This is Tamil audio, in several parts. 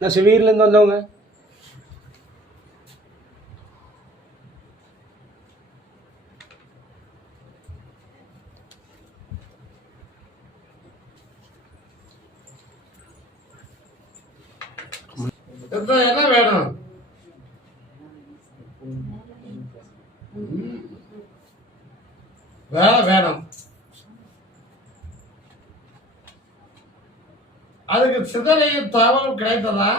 நான் சிவீர்லேருந்து வந்தவங்க. என்ன வேணும்? வேலை வேணும். அதுக்கு சிதறையும் தகவல் கிடைத்ததா?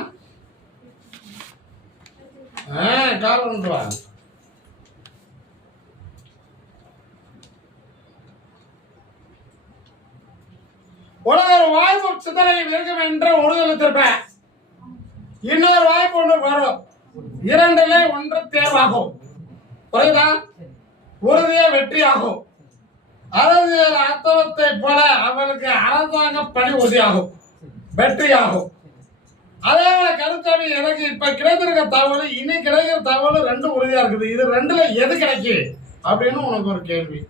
காரணம் ஒரு வாய்ப்பு சிதறையும் இருக்கும் என்ற உறுதியளித்திருப்பேன். இன்னொரு வாய்ப்பு ஒன்று வரும். இரண்டிலே ஒன்று தேர்வாகும். புரியுதா? உறுதிய வெற்றி ஆகும். அரசியல் அர்த்தவத்தை போல அவளுக்கு அரசாங்க பணி உறுதியாகும், வெற்றியாகும். அதே போல கருத்தாவி எனக்கு இப்ப கிடைத்திருக்க தகவல், இனி கிடைக்கிற தகவல் ரெண்டும் உறுதியா இருக்குது. இது ரெண்டுல எது கிடைக்கும் அப்படின்னு உனக்கு ஒரு கேள்வி.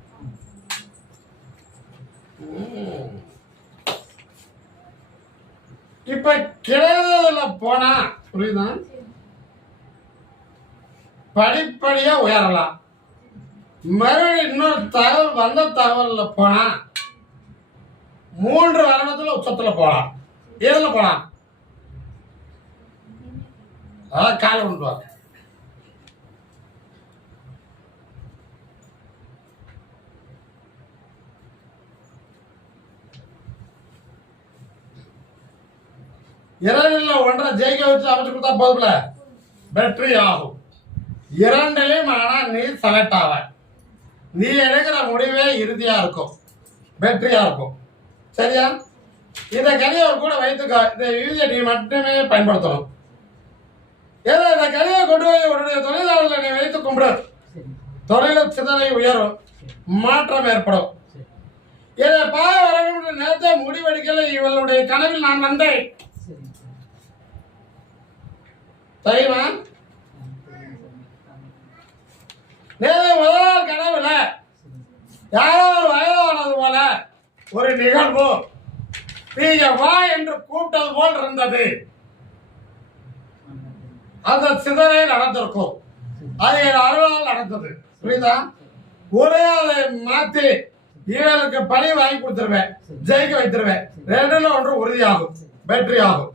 இப்ப கிடைத்ததுல போனா புரியுதா, படிப்படியா உயரலாம். மறுபடியும் இன்னொரு தகவல் வந்த தகவல்ல போனா 3 வருடத்துல உச்சத்துல போலாம். எதுல போலாம்? அதான் காலை கொண்டு வாங்க. இரண்டில் ஒன்றை ஜெயிக்க வச்சு அமைச்சு கொடுத்தா போதும்ல, வெற்றி ஆகும். இரண்டிலையும் ஆனா நீ செலக்ட் ஆவ. நீ எடுக்கிற முடிவே இறுதியா இருக்கும், வெற்றியா இருக்கும். சரியா? இதை கனியை கூட வைத்துக்கோ. இந்த இறுதியை நீ மட்டுமே பயன்படுத்தணும். ஏதோ இந்த கனியை கொண்டு போய் உன்னுடைய தொழிலாளர்களை நீ வைத்து கும்பிடு. தொழில் சிந்தனை உயரும், மாற்றம் ஏற்படும். இதை பாய வரணும் நேரத்தை முடிவெடுக்கல. இவளுடைய கனவில் நான் வந்தேன் தெரியுமா? நேரே முதல் நாள் கனவுல யாரோ ஒரு வயதானது போல ஒரு நிகழ்வு நீங்க வா என்று கூப்பிட்டது போல் இருந்தது. அந்த சிந்தனை நடந்திருக்கும். அது என் அருளால் நடந்தது. புரியுதா? ஒரே அதை மாத்தி இவளுக்கு பணி வாங்கி கொடுத்துருவேன், ஜெயிக்க வைத்திருவேன். ரெண்டுல ஒன்று உறுதியாகும், வெற்றி ஆகும்.